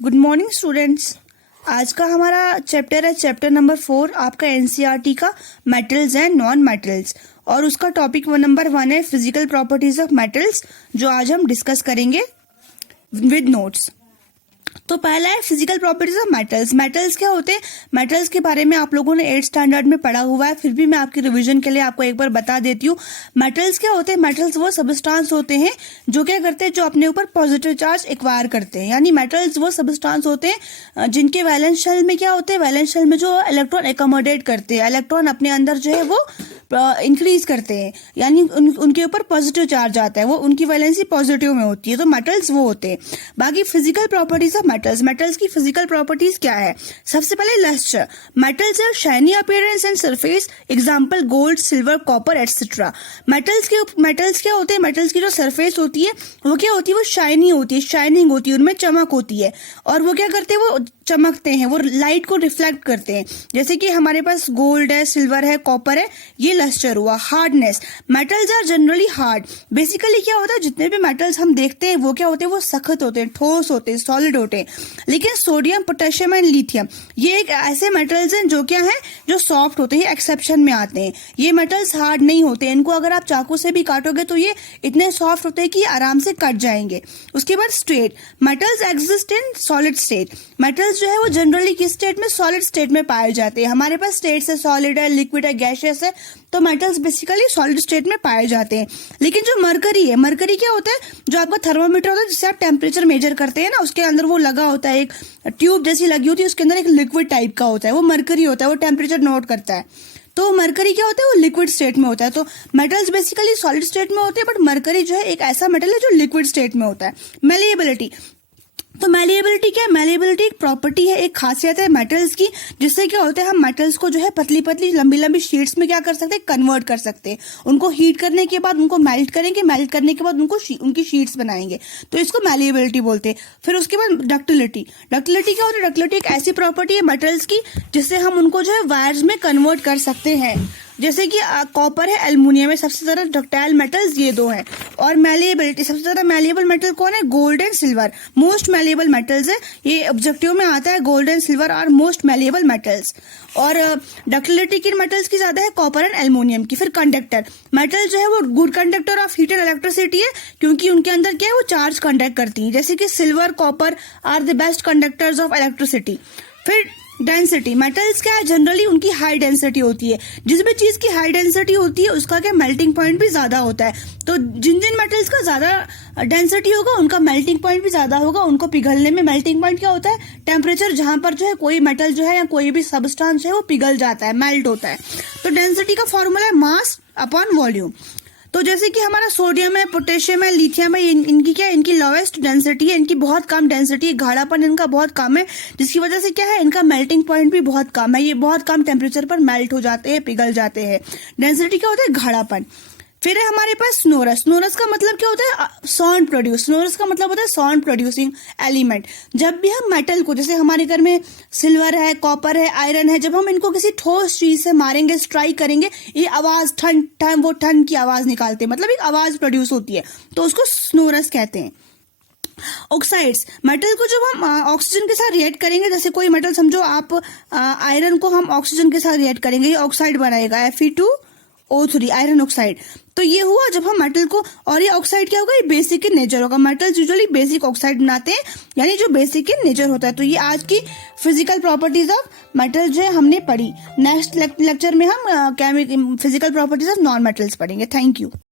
Good morning students. आज का हमारा चैप्टर है चैप्टर नंबर 4 आपका एनसीईआरटी का मेटल्स एंड नॉन मेटल्स, और उसका टॉपिक नंबर 1 है फिजिकल प्रॉपर्टीज ऑफ मेटल्स, जो आज हम डिस्कस करेंगे विद नोट्स। तो पहला है physical properties of metals. Metals क्या होते हैं? मेटल्स के बारे में आप लोगों ने 8th स्टैंडर्ड में पढ़ा हुआ है, फिर भी मैं आपकी रिवीजन के लिए आपको एक बार बता देती हूँ। मेटल्स क्या होते हैं? मेटल्स वो सबस्टांस होते हैं जो क्या करते हैं, जो अपने ऊपर पॉजिटिव चार्ज एक्वायर करते हैं। यानी मेटल्स वो सबस्टांस होते हैं जिनके वैलेंस शेल में क्या होते हैं, वैलेंस शेल में जो इलेक्ट्रॉन एकोमोडेट करते हैं, इलेक्ट्रॉन अपने अंदर जो है वो इंक्रीज करते हैं, यानी उनके ऊपर पॉजिटिव चार्ज आता है, वो उनकी वैलेंसी पॉजिटिव में होती है। तो मेटल्स वो होते हैं। बाकी physical properties of metals, metals की फिजिकल प्रॉपर्टीज क्या है? सबसे पहले lustre. Metals have shiny appearance and surface, example gold, silver, copper etcetera. Metals क्या होते हैं? मेटल्स की जो सरफेस होती है वो क्या होती है? वो शाइनी होती है, शाइनिंग होती है, उनमें चमक होती है। और वो क्या करते हैं? वो चमकते हैं, वो लाइट को रिफ्लेक्ट करते हैं। जैसे कि हमारे पास गोल्ड है, सिल्वर है, कॉपर है, ये लस्टर हुआ। Hardness, metals are generally hard. Basically क्या होता है, जितने भी मेटल्स हम देखते हैं वो क्या होते हैं? वो सख्त होते हैं, ठोस होते हैं, सॉलिड होते हैं। लेकिन सोडियम, पोटेशियम एंड लिथियम ये एक ऐसे मेटल्स हैं जो क्या है, जो सॉफ्ट होते हैं, एक्सेप्शन में आते हैं। ये मेटल्स हार्ड नहीं होते, इनको अगर आप चाकू से भी काटोगे तो ये इतने सॉफ्ट होते हैं कि आराम से कट जाएंगे। उसके बाद state, metals exist in solid state. Metals जो है वो जनरली किस स्टेट में? सॉलिड स्टेट में पाए जाते हैं। हमारे पास स्टेट्स है, सॉलिड है, लिक्विड है, गैसियस है, तो मेटल्स बेसिकली सॉलिड स्टेट में पाए जाते हैं। लेकिन जो मरकरी है, मरकरी क्या होता है? जो आपका थर्मोमीटर होता है जिससे आप टेम्परेचर मेजर करते हैं ना, उसके अंदर वो लगा होता है, एक ट्यूब जैसी लगी होती है, उसके अंदर एक लिक्विड टाइप का होता है, वो मरकरी होता है, वो टेम्परेचर नोट करता है। तो मरकरी क्या होता है? वो लिक्विड स्टेट में होता है। तो मेटल्स बेसिकली सॉलिड स्टेट में होते हैं, बट मरकरी जो है एक ऐसा मेटल है जो लिक्विड स्टेट में होता है। मैलिएबिलिटी, तो मैलिएबिलिटी क्या है? मैलिएबिलिटी एक प्रॉपर्टी है, एक खासियत है मेटल्स की, जिससे क्या होता है, हम मेटल्स को जो है पतली पतली लंबी लंबी शीट्स में क्या कर सकते हैं? कन्वर्ट कर सकते हैं। उनको हीट करने के बाद उनको मेल्ट करेंगे, मेल्ट करने के बाद उनकी शीट्स बनाएंगे, तो इसको मैलिएबिलिटी बोलते हैं। फिर उसके बाद डक्टिलिटी। डक्टिलिटी क्या होता है? डक्टिलिटी एक ऐसी प्रॉपर्टी है मेटल्स की जिससे हम उनको जो है वायर्स में कन्वर्ट कर सकते हैं। जैसे कि कॉपर है, एल्युमिनियम है, सबसे ज्यादा डक्टाइल मेटल्स ये दो हैं। और मैलिएबिलिटी, सबसे ज्यादा मैलिएबल मेटल कौन है? Gold and silver most malleable metals है। ये ऑब्जेक्टिव में आता है, gold and silver are most malleable metals. और डक्टिलिटी की मेटल्स की ज्यादा है, कॉपर एंड एल्युमिनियम की। फिर कंडक्टर, मेटल जो है वो good conductor of heat and electricity है, क्योंकि उनके अंदर क्या है, वो चार्ज कंडक्ट करती है। जैसे कि silver, copper are the best conductors of electricity. फिर डेंसिटी, मेटल्स क्या है? जनरली उनकी हाई डेंसिटी होती है। जिस भी चीज की हाई डेंसिटी होती है उसका क्या मेल्टिंग पॉइंट भी ज्यादा होता है। तो जिन जिन मेटल्स का ज्यादा डेंसिटी होगा उनका मेल्टिंग पॉइंट भी ज्यादा होगा। उनको पिघलने में मेल्टिंग पॉइंट क्या होता है? टेम्परेचर जहां पर जो है कोई मेटल जो है या कोई भी सबस्टांस जो है वो पिघल जाता है, मेल्ट होता है। तो डेंसिटी का फॉर्मूला है मास अपॉन वॉल्यूम। तो जैसे कि हमारा सोडियम है, पोटेशियम है, लिथियम है, इनकी क्या है? इनकी लोएस्ट डेंसिटी है, इनकी बहुत कम डेंसिटी है, गाढ़ापन इनका बहुत कम है, जिसकी वजह से क्या है, इनका मेल्टिंग पॉइंट भी बहुत कम है। ये बहुत कम टेम्परेचर पर मेल्ट हो जाते हैं, पिघल जाते हैं। डेंसिटी क्या होता है? गाढ़ापन। फिर है हमारे पास स्नोरस। स्नोरस का मतलब क्या होता है? Sound produce. स्नोरस का मतलब होता है साउंड प्रोड्यूसिंग एलिमेंट। जब भी हम मेटल को, जैसे हमारे घर में सिल्वर है, कॉपर है, आयरन है, जब हम इनको किसी ठोस चीज से मारेंगे, स्ट्राइक करेंगे, ये आवाज वो ठन की आवाज निकालते हैं, मतलब एक आवाज प्रोड्यूस होती है, तो उसको स्नोरस कहते हैं। ऑक्साइड्स, मेटल को जब हम ऑक्सीजन के साथ रिएक्ट करेंगे, जैसे कोई मेटल समझो आप आयरन को हम ऑक्सीजन के साथ रिएक्ट करेंगे, ये ऑक्साइड बनाएगा, Fe2O3 आयरन ऑक्साइड। तो ये हुआ जब हम मेटल को, और ये ऑक्साइड क्या होगा? ये बेसिक इन नेचर होगा। मेटल्स यूजुअली बेसिक ऑक्साइड बनाते हैं, यानी जो बेसिक इन नेचर होता है। तो ये आज की फिजिकल प्रॉपर्टीज ऑफ मेटल जो है हमने पढ़ी। नेक्स्ट लेक्चर में हम physical properties of non metals पढ़ेंगे। Thank you.